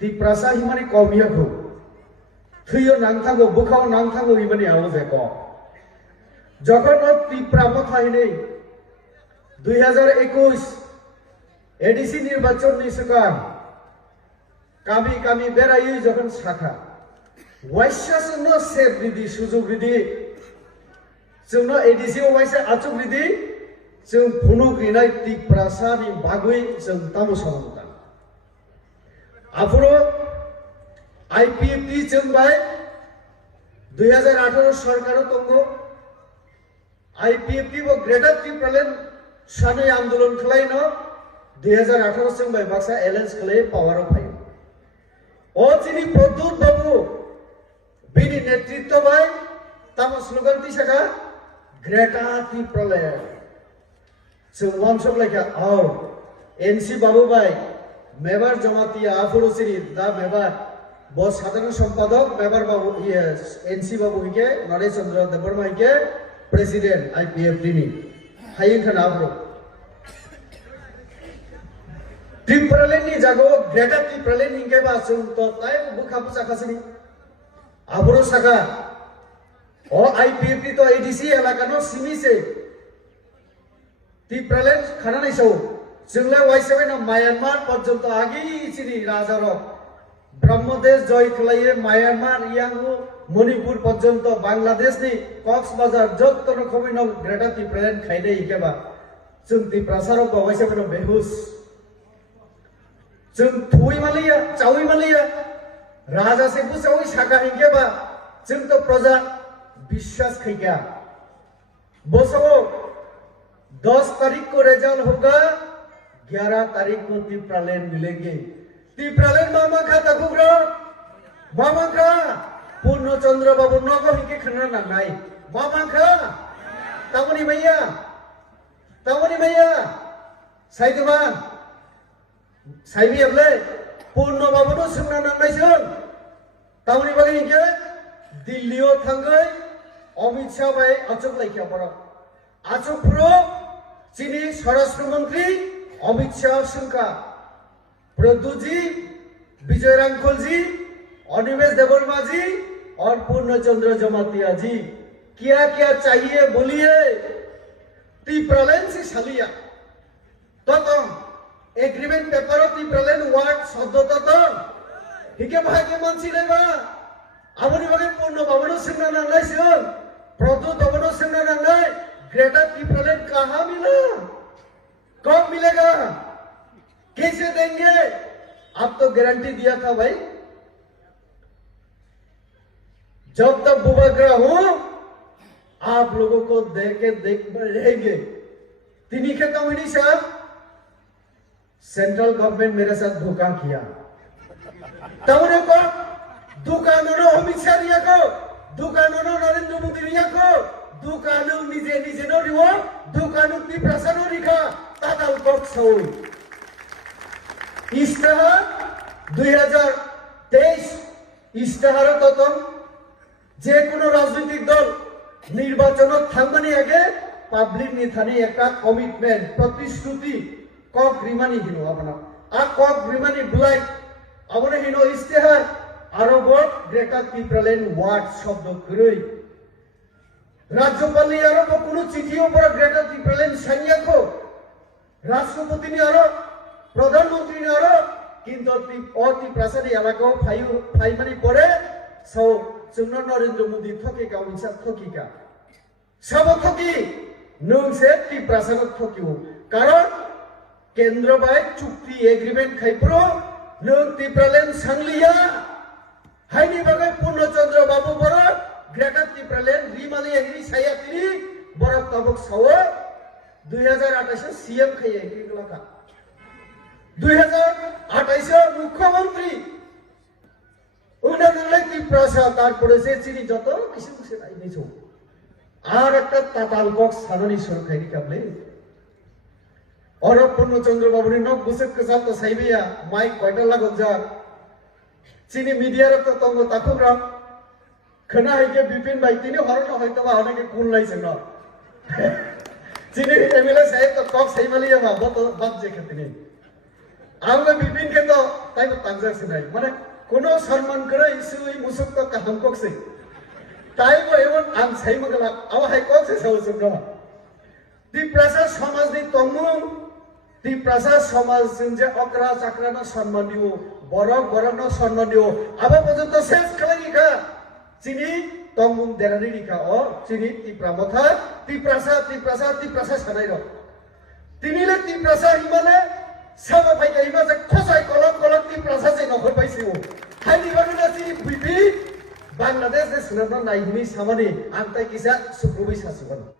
Tiprasa himani kaumiyaku. Thuyo nangthago bukhao nangthago himani awaze ko. যখন তীব্রামত হয়নি 2021 ADC নির্বাচন নিসকান কামি কামি বেড়াই যখন শাখা ওয়াইশাসন সেবৃদি সুযোগৃদি जोंनो एडिसि वाइसे आचुग्रिदि जों फुनुग्रिनाय তীব্রাসাनि बागै जों तामुसमता आफुरो आईपीएफटी जोंबाय 2018 सरकारो दंगो आईपीएफटी वो ग्रेटर टीप्रालेन सानै आंदोलन खलायनो 2018 जोंबाय बाक्सा एलायंस खलाय पावार अफ फायो ओ जिनि प्रद्युत बाबु बिनि नेतृत्व बाय तामो स्लोगान दिसागा ग्रेटर टीप्रालेन जों वानसब लायका आओ एनसी बाबु बाय मेबर जमातिया आफुरो सिरि दा मेबर बस साधारण सम्पादक मेबर बाबु एनसी बाबु हिके नरेश चंद्र देबबर्मा हिके प्रेसिडेंट आईपीएफटी नि हायिं खाना आफुरो टीप्रालेन नि जागो ग्रेटर टीप्रालेन हिके बा जों तो ताय बुखाबु जाखासिनि आफुरो सागा ओ आईपीएफटी तो एडीसी एलाकानो सिमिसे टीप्रालेन खाना नायसौ जोंला वाइसेबेन म्यानमार पर्यन्त आगि सिनि राजारक ब्रह्मदेश जय खलाये म्यानमार यांगु मणिपुर पर्यन्त बांग्लादेशनि कक्सबाजार जत्त रखमैनो ग्रेटर टीप्रालेन खायदे इकेबा जों टीप्रासारक वाइसेबेन बेहुस जों थुइमालिया चाउइमालिया राजा से बुसावै साका इकेबा जों तो प्रजा विश्वास खैका बसो 10 तारीख को रिजल्ट होगा 11 तारीख को टीप्रालेन मिलेंगे टीप्रालेन मामा खाता कुग्रो मामा का पूर्णचंद्र बाबू नगो हिके खना नांगाय मामा का तामनि भैया साइदमा साइबि अबले पूर्ण बाबू नो सोंना नांनायसों तामनि बागै हिके दिल्लीयाव थांगै अमित शाह भाई अचुक लाइखिया बरो अचुक प्रो चीनी स्वराष्ट्र मंत्री अमित शाह सिंह प्रद्यु जी विजय रांखल जी अनिमेश देबबर्मा जी और पूर्णचंद्र जमातिया जी क्या क्या चाहिए बोलिए टीप्रालेन से सालिया तो एग्रीमेंट पेपर टीप्रालेन वार्ड शब्द तो हिके भागे मानसि लेबा आबनि बागै पूर्ण बाबनो सोंना नांनायसों प्रद्यु बाबनो सोंना नांनाय ग्रेटर टीप्रालेन कहाँ मिला कब मिलेगा कैसे देंगे आप तो गारंटी दिया था भाई जब तक बुबाग्रा हूं आप लोगों को देख रहेंगे तिनी के कम्युनिस्ट साहब सेंट्रल गवर्नमेंट मेरे साथ धोखा किया तमने को दुकानों अमित शाह रिया को दुकानों नरेंद्र मोदी रिया को दुकानों निजे निजे नो रिवो दुकानों टीप्रासानो रिखा तादाल कक्सौ इस्ताहार 2023 इस्ताहार ततम जे कोनो राजनीतिक दल निर्वाचन थांगमानि आगे पाब्लिक नि थाने एकटा कमिटमेंट प्रतिश्रुति कक रिमानि हिनो आपना आ कक रिमानि बुलाई आपने हिनो इस्ताहार आरो बोर्ड ग्रेटर टीप्रालेन वार्ड शब्द करै राज्यपाल नि आरो कोनो चिठियों पर ग्रेटर टीप्रालेन सानियाखौ राष्ट्रपति नि आरो प्रधानमंत्री ने आरो किंतु टीप्रासानि एलाकायाव फाइमानि परे सौ जोंनो नरेंद्र मोदी थकिका उनसा थकिका सब थकी नोंसे टीप्रासानो थकियो कारण केंद्र बाय चुक्ति एग्रीमेंट खाइप्रो नों टीप्रालेन सांलिया हाइनि बागै पूर्णचंद्र बाबू बर ग्रेटर टीप्रालेन रिमाली एग्री सायातिनि बरक तबक सावो 2028 सीएम खाय एग्री गलाका 2028 मुख्यमंत्री उन्नयन टीप्रासा तारपरे से चिनी जत किसी कुछ नहीं छो आर একটা ताताल बक्स साननि सरखारि काबले और पूर्णचंद्र बाबूनि नक बुसेक कसाल तो साइबिया माइक कयटा लागक जा चिनी मीडिया रे तो तंग ताखुग्रा खना हैके बिपिन भाई तिनी हरन हयतो बा हनेके कुल नाइ छन चिनी एमएलए साहेब तो कक साइमालिया बा बत जे खतिनि আমরা বিপিন কে তো তাই তাংজাকছে নাই মানে কোনো সম্মান করে সুই মুসুক তো কাহাম ককছে তাইবো এমন আম সাইমগলা আওহাই ককছে সাউসুক না তিপ্রাসা সমাজনি তমুং তিপ্রাসা সমাজ যে অকরা চাকরানো সম্মান দিও বরক সম্মান দিও আবার পর্যন্ত শেষ খালাগিখা চিনি তমুং দেরানি রিখা ও চিনি তিপ্রাসা সানাই রক তিনিলে তিপ্রাসা হিমালে সাবা ফাইকা হিমা যে খসাই কলক তিপ্রাসা যে নখর পাইছিও হাইনি বানুনা চিনি বিপি বাংলাদেশ যে সোনারনা নাইহিনি সামানি আন্তাই কিসা সুক্রবি সাসুবান